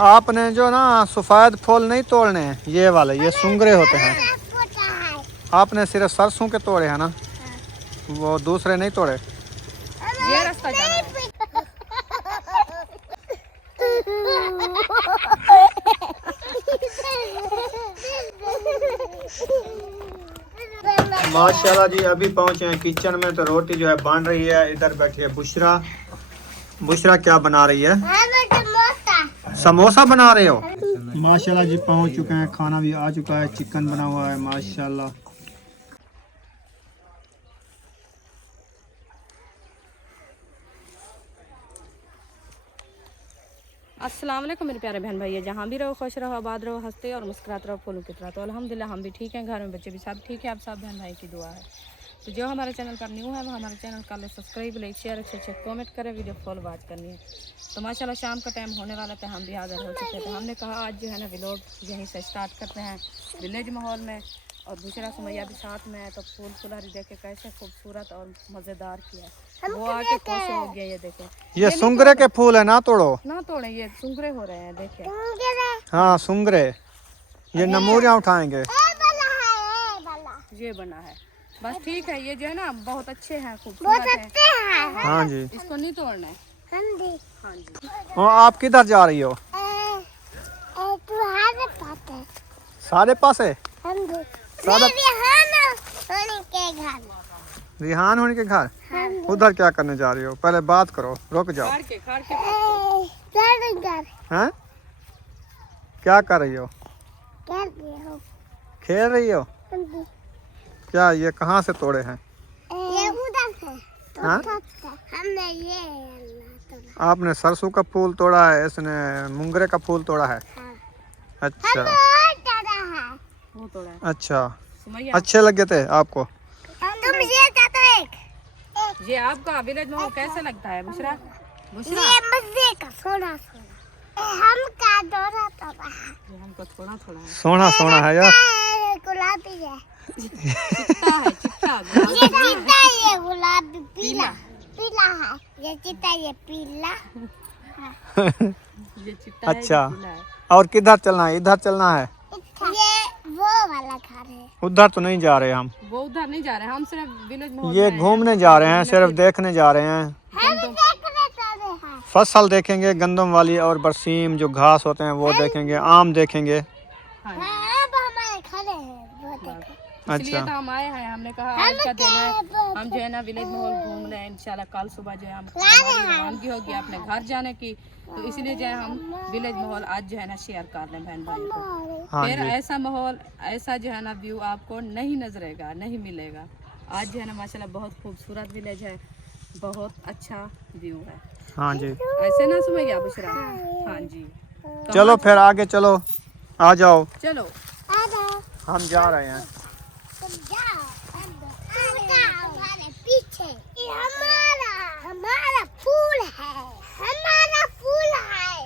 आपने जो ना सफ़ेद फूल नहीं तोड़ने हैं, ये वाले, ये सुंगरे होते हैं। आपने सिर्फ सरसों के तोड़े हैं ना, वो दूसरे नहीं तोड़े। ये रास्ता जाना है। माशाल्लाह जी, अभी पहुंचे हैं किचन में तो रोटी जो है बन रही है। इधर बैठी है बुशरा। बुशरा क्या बना रही है? समोसा बना रहे हो? माशाल्लाह जी, पहुंच चुके हैं, खाना भी आ चुका है, चिकन बना हुआ है माशाल्लाह। अस्सलाम वालेकुम मेरे प्यारे बहन भाई, जहाँ भी रहो खुश रहो, आबाद रहो, हंसते और मुस्कुराते रहो फूलों की तरह। तो अल्हम्दुलिल्लाह हम भी ठीक हैं, घर में बच्चे भी सब ठीक है। आप सब बहन भाई की दुआ है। तो जो हमारे चैनल पर न्यू है वो हमारे चैनल का सब्सक्राइब, लाइक, शेयर, अच्छे कमेंट करें, वीडियो फॉल वॉच करनी है। तो माशाल्लाह शाम का टाइम होने वाला था, हम भी हाजिर हो चुके थे। हमने कहा आज जो है ना व्लॉग यहीं से स्टार्ट करते हैं, विलेज माहौल में, और दूसरा सुमैया भी साथ में है। तो फूल फुलहरी देखे कैसे खूबसूरत और मज़ेदार किया, वो आके खुश हो गया। ये देखे, ये सुंगरे के फूल है, ना तोड़ो, ना तोड़े, ये सुंगरे हो रहे हैं, देखिए। हाँ सुंगरे, ये नमूरियाँ उठाएंगे। ये बना है, बस ठीक है। ये जो है ना बहुत अच्छे हैं, खूबसूरत है। हाँ जी, इसको नहीं तोड़ना है। हाँ जी। और आप किधर जा रही हो? सारे पास है। रिहान होने के घर। उधर क्या करने जा रही हो? पहले बात करो, रुक जाओ। खाड़ के हैं? क्या कर रही हो? खेल रही हो? क्या ये कहाँ से तोड़े हैं? ये उधर से। हाँ? हमने ये आपने सरसों का फूल तोड़ा है, इसने मुंगरे का फूल तोड़ा है। हाँ। अच्छा वो तोड़ा है। अच्छा, सुमैया, अच्छे लगे थे आपको? तुम ये चाहते एक ये आपका विलेज माहौल कैसा लगता है बुशरा? बुशरा, ये मजे का सोना सोना हम का डोरा तो ये हमको थोड़ा थोड़ा है। सोना सोना है यार। गुलाबी है, चिट्टा है, चिट्टा ये चिट्टा, ये गुलाबी पीला पीला है, ये चिट्टा, ये पीला। ये चिट्टा है, अच्छा, ये पीला है। और किधर चलना है? इधर चलना है? ये वो वाला घर है। उधर तो नहीं जा रहे हम, वो उधर नहीं जा रहे हैं, हम सिर्फ विलेज माहौल ये में घूमने जा रहे हैं, सिर्फ देखने जा रहे हैं। हम देखने चले हैं। फसल देखेंगे, गंदम वाली और बरसीम जो घास होते हैं वो देखेंगे, आम देखेंगे। हाँ। अब हमारे खड़े हैं वो देखो। इसलिए अच्छा, तो हम आए हैं। हमने कहा आज का दिन है, हम जो है ना विलेज माहौल घूम रहे हैं। इंशाल्लाह कल सुबह जो है हम हमारी रवानगी होगी अपने घर जाने की। तो इसलिए जो है हम विलेज माहौल आज जो है ना शेयर कर रहे हैं बहन भाई को। हाँ फिर जी, ऐसा माहौल, ऐसा जो है ना व्यू आपको नहीं नजरेगा, नहीं मिलेगा। आज जो है ना माशाल्लाह बहुत खूबसूरत विलेज है, बहुत अच्छा व्यू है। हाँ जी। ऐसे ना सुमैया बुशरा? हाँ जी। चलो फिर आगे चलो, आ जाओ, चलो। आ जाओ, हम जा रहे हैं। तुम जाओ, तुम जाओ हमारे पीछे। ये हमारा फूल है, हमारा फूल है।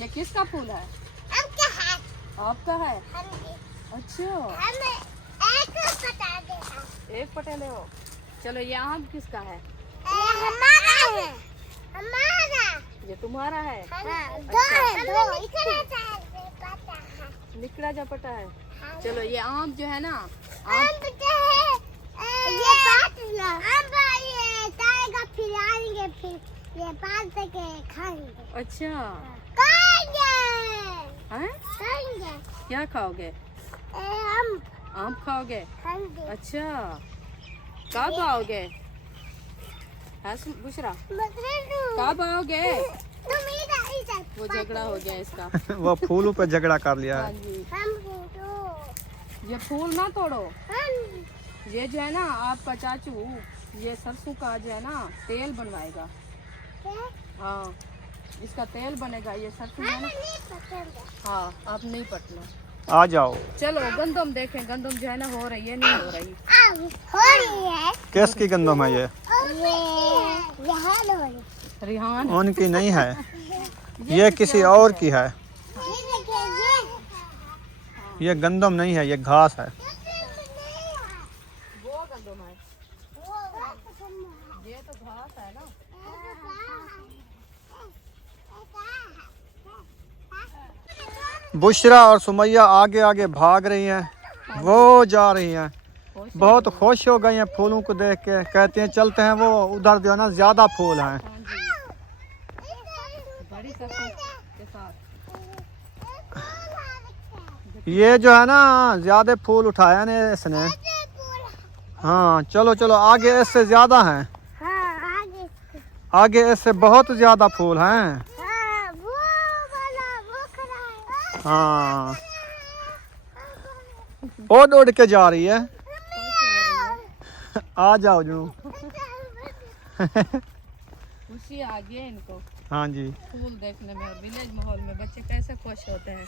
ये किसका फूल है? आपका है, आपका है? हम अच्छा, हमें एक बता दे। एक पटेले हो। चलो, ये आम किसका है? ये हमारा है, हमारा। ये तुम्हारा है? हाँ, दो है, दो। इतना चाहिए पता है। निकड़ा झपटा है। चलो, ये आम जो है ना, आम तो है, ये बात ना। आम ये ताएगा खिलाएंगे, फिर ये बात के खाएंगे। अच्छा, खाएंगे, हैं? खाएंगे। क्या खाओगे? हम आम खाओगे? खाएंगे। अच्छा, कब आओगे? हाँ बुशरा, कब आओगे? तुम इधर वो झगड़ा हो गया इसका। वो फूलों पे झगड़ा कर लिया हाँ है। जी। हम ये फूल ना तोड़ो। हम ये जो है ना आपका चाचू, ये सरसों का जो है ना तेल बनवाएगा। हाँ, इसका तेल बनेगा। ये सरसों है ना। नहीं पसंद है। हाँ, आप नहीं पटना। आ जाओ। चलो गंदम देखें, गंदम जो है ना हो रही है, नहीं हो रही। हो रही है। किसकी गंदम है ये? रिहान हो रही। रिहान, उनकी नहीं है, ये किसी और की है। ये देखिए, ये गंदम नहीं है, ये घास है। वो गंदम है, ये तो घास है ना। बुशरा और सुमैया आगे आगे भाग रही हैं, वो जा रही हैं, बहुत खुश हो गई हैं फूलों को देख के। कहती हैं चलते हैं, वो उधर जो है ना ज़्यादा फूल हैं। बड़ी सरसों के साथ ये जो है ना ज़्यादा फूल उठाया ने इसने। हाँ चलो चलो, आगे इससे ज़्यादा हैं, आगे इससे बहुत ज़्यादा फूल हैं। हाँ वो दौड़ के जा रही है। आ जाओ जो। खुशी आ गई है इनको हाँ जी, फूल देखने में। विलेज माहौल में बच्चे कैसे खुश होते हैं।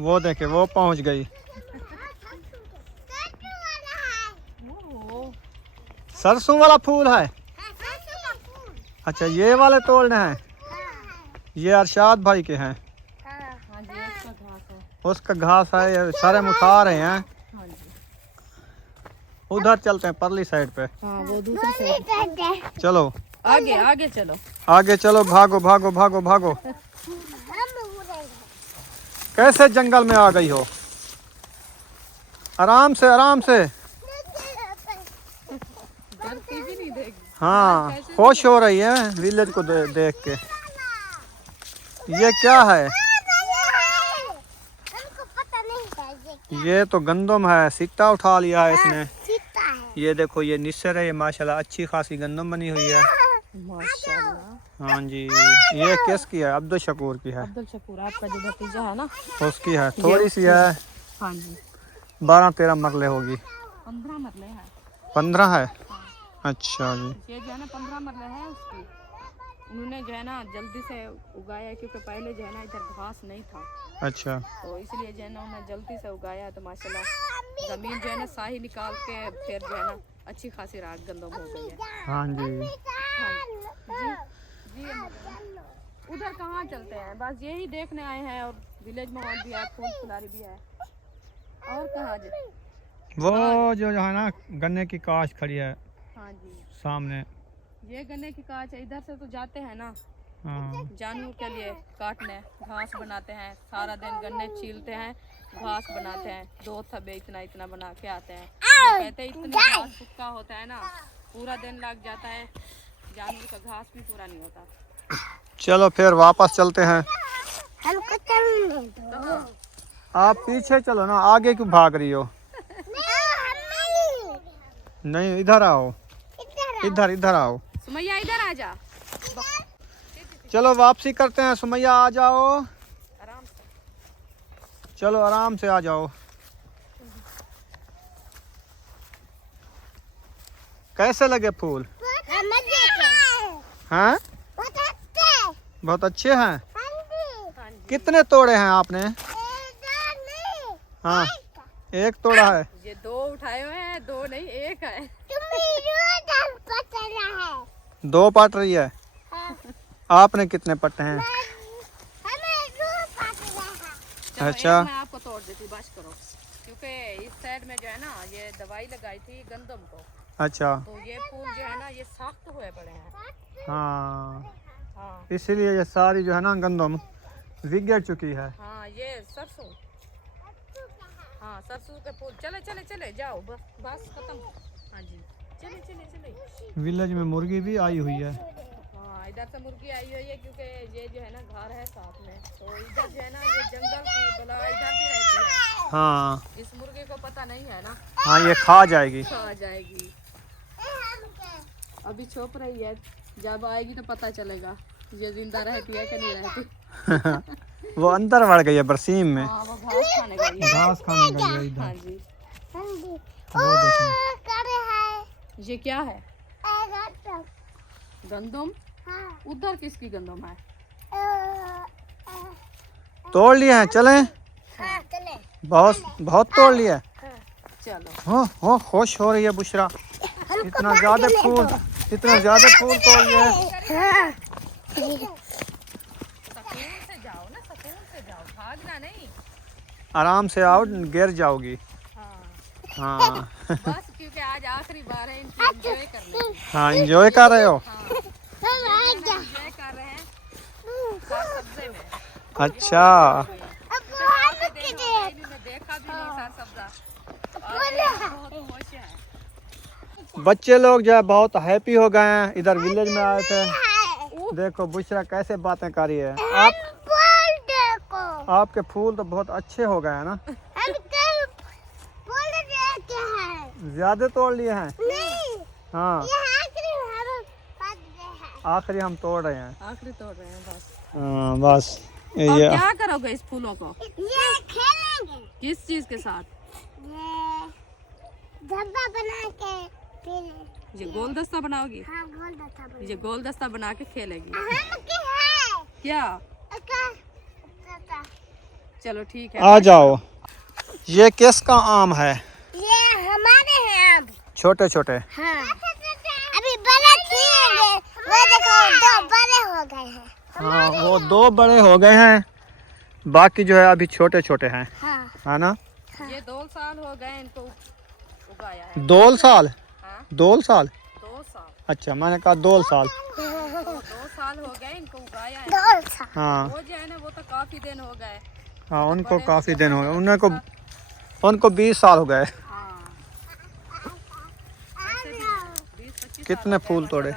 वो देखे वो पहुंच गई। ओह, सरसों वाला फूल है। अच्छा ये वाले तोड़ने हैं, ये अरशाद भाई के हैं। हाँ जी, उसका घास है। उसका घास है, ये सारे हम उठा रहे हैं। हाँ जी, उधर चलते हैं परली साइड पे। हाँ वो दूसरी साइड। चलो आगे आगे चलो। आगे चलो, भागो भागो भागो भागो। कैसे जंगल में आ गई हो? आराम से आराम से। डरती भी नहीं देगी। हाँ खुश हो रही है विलेज को देख के। ये क्या है? ये तो गंदम है, सिट्टा उठा लिया है इसने। ये देखो ये निस्सर है, ये माशाल्लाह अच्छी खासी गंदम बनी हुई है। माशाल्लाह। हाँ जी, ये किसकी है? अब्दुल शकूर की है। अब्दुल शकूर आपका जो भतीजा है ना, उसकी है, थोड़ी सी है, हाँ जी 12-13 मरले होगी। 15 मरले हैं। 15 है? अच्छा जी। ये जो है ना 15 मरले हैं उसकी। उन्होंने जो है ना जल्दी से उगाया, क्योंकि पहले जो है ना इधर घास नहीं था, अच्छा तो इसलिए जो है ना उन्होंने जल्दी से उगाया। तो माशाल्लाह जमीन जो है ना साही निकाल के फिर जो है ना अच्छी खासी राग गंदम हो गई है। हाँ जी। हाँ जी जी। उधर कहाँ चलते हैं, बस यही देखने आए हैं। और विलेज माहौल भी है, फूल फुलारी भी है। और कहाँ जी? वो जो है ना गन्ने की काश खड़ी है हाँ जी, सामने। ये गन्ने की काच है। इधर से तो जाते हैं ना हाँ जानवर के लिए काटने, घास बनाते हैं, सारा दिन गन्ने छीलते हैं, घास बनाते हैं। 2 थब्बे इतना इतना बना के आते हैं। तो कहते हैं इतना घास सूखा होता है ना, पूरा दिन लग जाता है, जानवर का घास भी पूरा नहीं होता। चलो फिर वापस चलते हैं। तो आप पीछे चलो ना, आगे क्यों भाग रही हो? नहीं इधर आओ, इधर इधर आओ। सुमैया इधर आ जा। चलो वापसी करते हैं, सुमैया आ जाओ। आराम से। चलो आराम से आ जाओ। कैसे लगे फूल? हैं? बहुत अच्छे हैं। हाँ जी, कितने तोड़े हैं आपने? हाँ एक तोड़ा है। ये 2 उठाए हुए हैं, 2 नहीं 1 है। 2 पट रही है। आपने कितने पट्टे हैं? चलो, अच्छा। एक मैं आपको तोड़ देती, बस करो। क्योंकि इस साइड में जो है ना ये दवाई लगाई थी गंदम को, अच्छा तो ये फूल जो है ना ये सख्त हुए पड़े हैं। हाँ, हाँ इसीलिए ये सारी जो है ना गंदम बिगड़ चुकी है। हाँ, ये सरसों, हाँ सरसों के फूल। चले चले चले जाओ, बस बस खत्म। हाँ जी, चले चले चले। विलेज में मुर्गी भी आई हुई है। हाँ इधर से मुर्गी आई हुई है, क्योंकि ये जो है ना घर है साथ में, तो इधर जो है ना ये जंगल की बला इधर भी रहती है। हाँ इस मुर्गी को पता नहीं है ना, हाँ ये खा जाएगी। खा जाएगी। अभी छोप रही है, जब आएगी तो पता चलेगा ये जिंदा रहती है कि नहीं रहती। वो अंदर बढ़ गई है बरसीम में। हाँ वो घास खाने गई है। घास खाने गई है इधर। हाँ जी। वो देखो। ये क्या है? गंदम। उधर किसकी गंदम है? तोड़ लिए हैं, चलें? बहुत बहुत तोड़ लिया। चलो। हो खुश हो रही है बुशरा। इतना ज्यादा फूल तोड़ लिए। सकून से जाओ ना, सकून से जाओ, भागना नहीं। आराम से आओ, गिर जाओगी। हाँ हाँ बस, क्योंकि आज आखिरी बार है इनकी एंजॉय करने की। हाँ एंजॉय कर रहे हो। हाँ एंजॉय कर रहे हैं। सब्जे में। अच्छा अब हम किधर मैंने देखा भी नहीं साग सब्जा। बोले बहुत खुश है। बच्चे लोग जो है बहुत हैप्पी हो गए हैं। इधर विलेज में आए थे। देखो बुशरा कैसे बातें कर रही है। आप बोल देखो आपके फूल तो बहुत अच्छे हो गए हैं ना। हम कल बोल रहे क्या है ज्यादा तोड़ लिए हैं। नहीं हाँ ये आखिरी हम पढ़ रहे हैं आखिरी हम तोड़ रहे हैं। आखिरी तोड़ रहे हैं बस। हाँ बस और ये क्या करोगे इस फूलों को? ये खेलेंगे किस चीज के साथ? ये डब्बा बना के फिर ये गोलदस्ता बनाओगी? हाँ गोल दस्ता बना ये गोलदस्ता बना के खेलेगी। हम के है क्या? का चलो ठीक है। आ जाओ। ये किसका आम है? ये हमारे हैं अब छोटे छोटे। हाँ अभी बड़े थे वो देखो दो बड़े हो गए हैं हाँ वो 2 बड़े हो गए हैं। बाकी जो है अभी छोटे छोटे हैं। हाँ है ना। ये 2 साल हो गए इनको उगाया है। 2 साल। हाँ? 2 साल। 2 साल। अच्छा मैंने कहा 2 साल। 2 साल हो गए इनको उगाया है। दो सा हाँ वो जो है ना वो तो काफी दिन हो गए। हाँ उनको काफी दिन हो गए। उनको 20 साल हो गए। हाँ। ऐसे भी 20-25 कितने साल फूल हो तोड़े? गए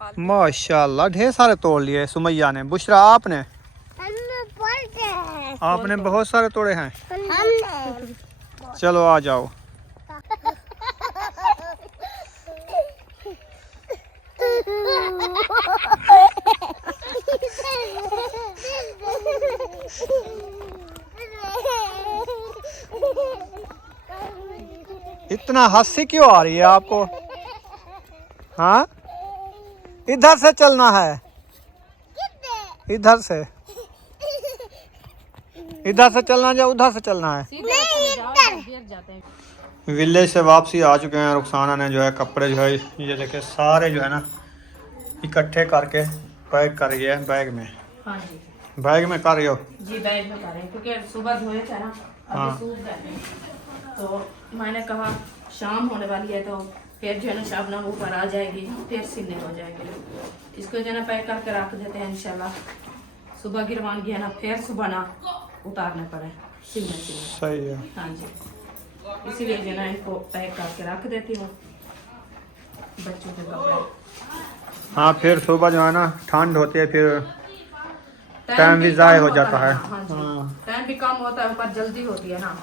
माशाल्लाह। माशाल्लाह ढेर सारे तोड़ लिए सुमैया ने। बुशरा आपने हम बोलते हैं आपने बहुत सारे तोड़े हैं। हमने चलो आ जाओ। इतना हंसी क्यों आ रही है आपको? हाँ इधर से चलना है। इधर से चलना है, उधर से चलना है। सीधे रास्ते में जाओ, गिर जाते हैं। विलेज से वापसी आ चुके हैं। रुखसाना ने जो है कपड़े जो है ये देखे सारे जो है ना इकट्ठे करके पैक कर रही है बैग में। हाँ जी बैग में कर रही हो? जी बैग में करें क्योंकि सुबह धोए थे ना हाँ। अभी सूख गए थे। तो मैंने कहा शाम होने वाली है तो फिर जो है ना शबनम ऊपर आ जाएगी फिर सीने हो जाएगी। इसको जो है ना पैक करके रख देते हैं इंशाल्लाह। सुबह गिरवान गया ना फिर सुबह ना उतारने पड़े सिलने। सही है। हाँ जी इसीलिए जो है ना इनको पैक करके रख देती हूँ बच्चों के कपड़े। हाँ फिर सुबह जो है ना ठंड होती है फिर टाइम भी ज़ाया हो जाता है। हाँ जी टाइम भी कम होता है ऊपर जल्दी होती है ना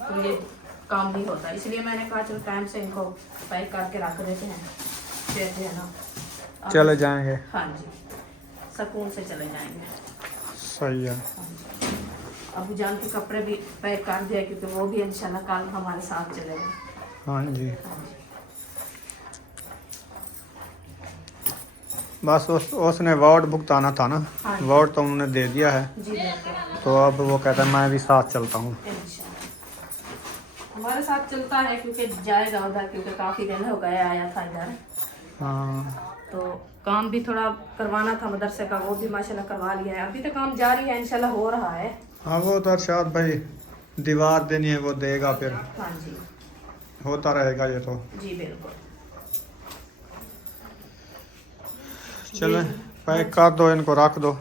तो ये काम नहीं होता। इसलिए मैंने कहा चलो टाइम से इनको पैक करके रख देते हैं फिर जो है ना चले जाएंगे। हाँ जी सुकून से चले जाएंगे। सही है। अबू जान के कपड़े भी पैक कर दिया क्योंकि वो भी इंशाल्लाह कल हमारे साथ चलेगा। हाँ जी बस उसने वार्ड भुगताना था ना। हाँ। वार्ड तो उन्होंने दे दिया है जी बिल्कुल तो अब वो कहता है मैं भी साथ चलता हूँ। इंशाल्लाह हमारे साथ चलता है क्योंकि जाएगा उधर क्योंकि काफ़ी दिन हो गए आया था इधर। हाँ तो काम भी थोड़ा करवाना था मदरसे का वो भी माशाल्लाह करवा लिया है। अभी तो काम जारी है इंशाल्लाह हो रहा है। हाँ वो तो अरशाद भाई दीवार देनी है वो देगा फिर हाँ जी होता रहेगा ये तो। जी बिल्कुल। चले पैक कर दो इनको रख दो।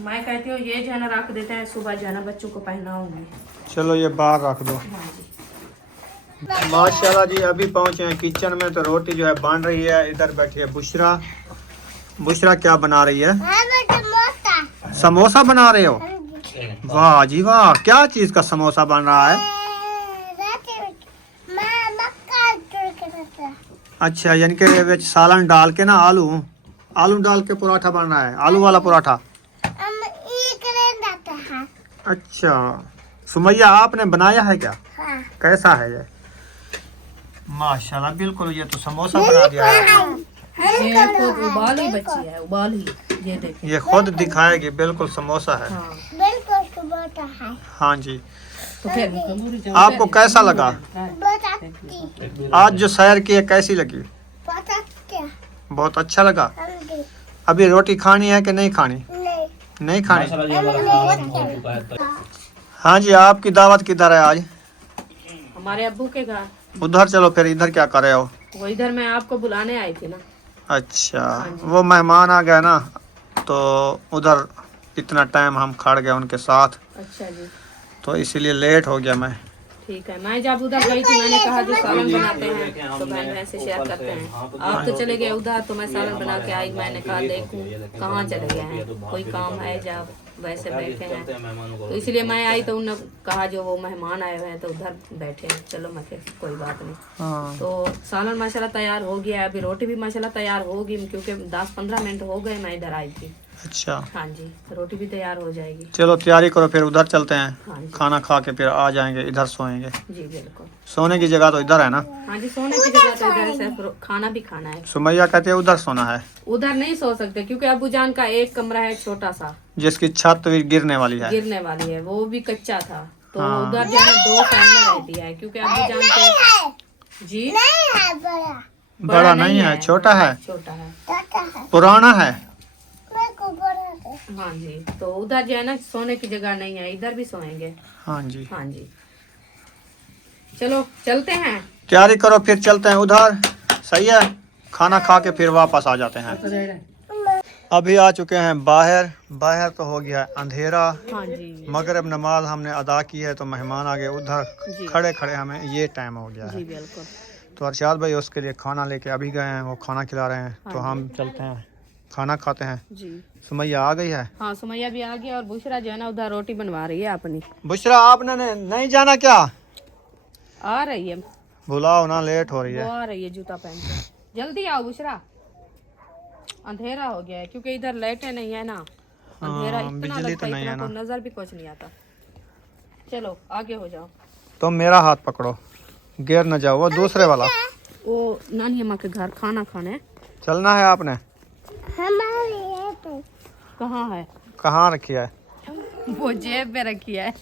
मैं कहती हूँ ये जो है ना रख देते हैं सुबह जो है ना बच्चों को पहनाऊंगी। चलो ये बाहर रख दो। हाँ जी माशाल्लाह जी अभी पहुंचे हैं किचन में तो रोटी जो है बन रही है। इधर बैठी है बुशरा। बुशरा क्या बना रही है? समोसा समोसा बना रहे हो? वाह जी वाह क्या चीज का समोसा बन रहा है? अच्छा यानी कि विच सालन डाल के ना आलू डाल के पराठा बन रहा है। आलू वाला पराठा। अच्छा सुमैया आपने बनाया है क्या? हाँ। कैसा है ये? माशाल्लाह बिल्कुल ये तो समोसा बना दिया है। ये खुद उबाल ही बच्ची है उबाल ही ये देखिए ये खुद दिखाएगी बिल्कुल समोसा है। हाँ बिल्कुल समोसा है। हाँ जी तो फिर आपको कैसा लगा? बहुत अच्छी आज जो सैर की है कैसी लगी? बहुत अच्छा बहुत अच्छा लगा। नहीं अभी रोटी खानी है कि नहीं खानी? नहीं खानी। हाँ जी आपकी दावत किधर है आज? हमारे अब्बू के घर। उधर चलो फिर इधर क्या कर रहे हो? वो इधर मैं आपको बुलाने आई थी ना। अच्छा वो मेहमान आ गए ना तो उधर इतना टाइम हम खड़ गए उनके साथ, अच्छा जी, तो इसीलिए लेट हो गया मैं। ठीक है। मैं जब उधर गई थी मैंने कहा जो सालन बनाते हैं तो बहन बहन से शेयर करते हैं। आप तो चले गए उधर, तो मैं सालन बना के आई। मैंने कहा देखूं कहाँ चले गए हैं, कोई काम है जब वैसे बैठे हैं, तो इसलिए मैं आई। तो उन्होंने कहा जो वो मेहमान आए हुए हैं तो उधर बैठे हैं। चलो मैं फिर कोई बात नहीं। हाँ। तो सालन माशाल्लाह तैयार हो गया है। अभी रोटी भी माशाल्लाह तैयार होगी, क्योंकि 10-15 मिनट हो गए मैं इधर आई थी। अच्छा, हाँ जी, रोटी भी तैयार हो जाएगी। चलो तैयारी करो, फिर उधर चलते हैं। हाँ जी, खाना खा के फिर आ जाएंगे, इधर सोएंगे। जी बिल्कुल। सोने की जगह तो इधर है ना? हाँ जी, सोने की जगह तो इधर है, सिर्फ खाना भी खाना है। सुमैया कहती है उधर सोना है। उधर नहीं सो सकते क्योंकि अबू जान का एक कमरा है छोटा सा, जिसकी छत भी गिरने वाली है। गिरने वाली है, वो भी कच्चा था। तो हाँ। उधर जो है 2 फैमिली रहती है, क्योंकि अबू जान के जी नहीं है बड़ा, बड़ा नहीं है, छोटा है, छोटा है। छोटा है। पुराना है। मेरे को बड़ा है। हाँ जी, तो उधर जो है ना सोने की जगह नहीं है, इधर भी सोएंगे। हाँ जी, हाँ जी, चलो चलते हैं। तैयारी करो, फिर चलते हैं उधर। सही है, खाना खा के फिर वापस आ जाते हैं। अभी आ चुके हैं बाहर। बाहर तो हो गया है अंधेरा। हाँ जी, मगरिब नमाज हमने अदा की है, तो मेहमान आ गए। उधर जी। खड़े खड़े हमें ये टाइम हो गया जी है। बिल्कुल। तो अरशाद भाई उसके लिए खाना लेके अभी गए हैं, वो खाना खिला रहे हैं। हाँ तो जी। हम चलते हैं, खाना खाते हैं। जी सुमैया आ गई है। हाँ, सुमैया भी आ गई और बुशरा जो है ना उधर रोटी बनवा रही है अपनी। बुशरा आपने नहीं जाना क्या? आ रही है, बुलाओ ना, लेट हो रही वो है। आ रही है जूता पहन के। जल्दी आओ बुशरा, अंधेरा हो गया है क्योंकि इधर लाइटें नहीं है ना। अंधेरा हाँ, इतना बिजली लगता तो है, नहीं है इतना ना। तो नजर भी कुछ नहीं आता। चलो आगे हो जाओ। तो मेरा हाथ पकड़ो, गिर न जाओ। वो दूसरे वाला। वो नानी अम्मा के घर खाना खाने चलना है आपने? हमारे ये तो कहाँ है? कहाँ रखी है? वो जेब में रखी है।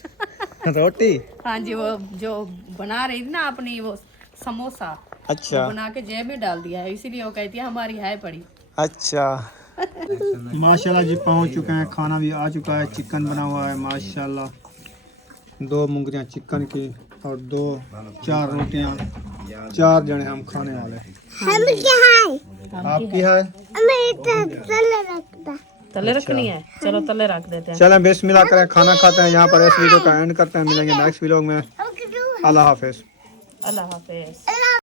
रोटी? हाँ जी, वो जो बना रही थी ना अपनी वो समोसा, वो अच्छा बना के जेब में डाल दिया है, इसीलिए वो कहती है हमारी है पड़ी। अच्छा। माशाल्लाह जी पहुंच चुके हैं, खाना भी आ चुका है। चिकन बना हुआ है माशाल्लाह, 2 मुंगरियां चिकन की और 4 रोटियां। 4 जने हम खाने वाले। हम क्या है? आपकी है? हमें इतना चले रखता। तले रखनी है, चलो तले रख देते हैं। चलें बिस्मिल्लाह करें, खाना खाते हैं। यहाँ पर इस वीडियो का एंड करते हैं। मिलेंगे नेक्स्ट वीडियो में। हम क्यों? अल्लाह हाफिज। अल्लाह हाफिज।